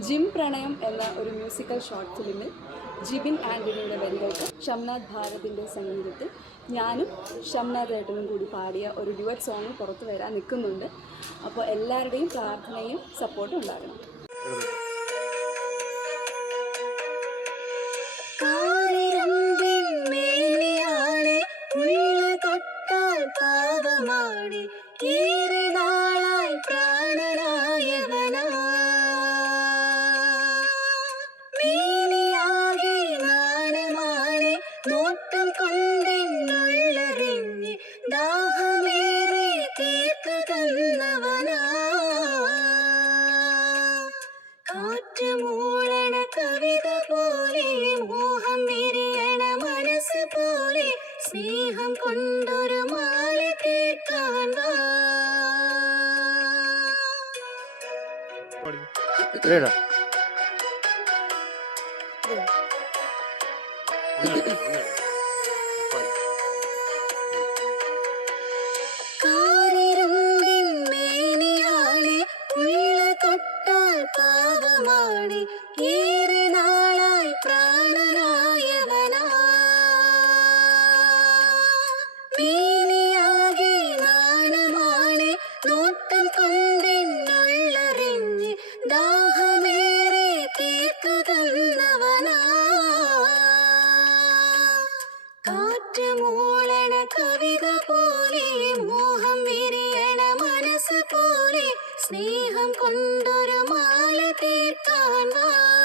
Gym പ്രണയം എന്ന ഒരു മ്യൂസിക്കൽ ഷോർട്ട് ഫിലിമിൽ ജിബിൻ ആന്റണിയുടെ വരികൾക്ക് ഷംനാഥ് ഭാരതിന്റെ സംഗീതത്തിൽ ഞാനും ഷംനാഥ് ഏട്ടനും കൂടി പാടിയ ഒരു ഡ്യുവറ്റ് സോങ് പുറത്തു വരാൻ നിൽക്കുന്നുണ്ട്. അപ്പോൾ എല്ലാവരുടെയും പ്രാർത്ഥനയും സപ്പോർട്ടും ഉണ്ടാകണം. പാവമാണെ ഏറെ നാളായി കാറ്റ് മൂളണ കവിത പോലെ മോഹം വിരിയണ മനസ്സ് പോലെ സ്നേഹം കൊണ്ടൊരു മാല തീർക്കാൻ വാ. പാവമാണ് ഏറെ നാളായി പ്രാണനായവനാ. മേനിയാകെ നാണമാണ് നോട്ടം കൊണ്ടെന്നുള്ളറിഞ്ഞ് ദാഹമേറെ തീർത്തു തന്നവനാ. കാറ്റ് മൂളണ കവിത പോലെ മോഹം വിരിയണ മനസ്സ് പോലെ സ്നേഹം കൊണ്ടൊരു മാല തീർക്കാൻ വാ.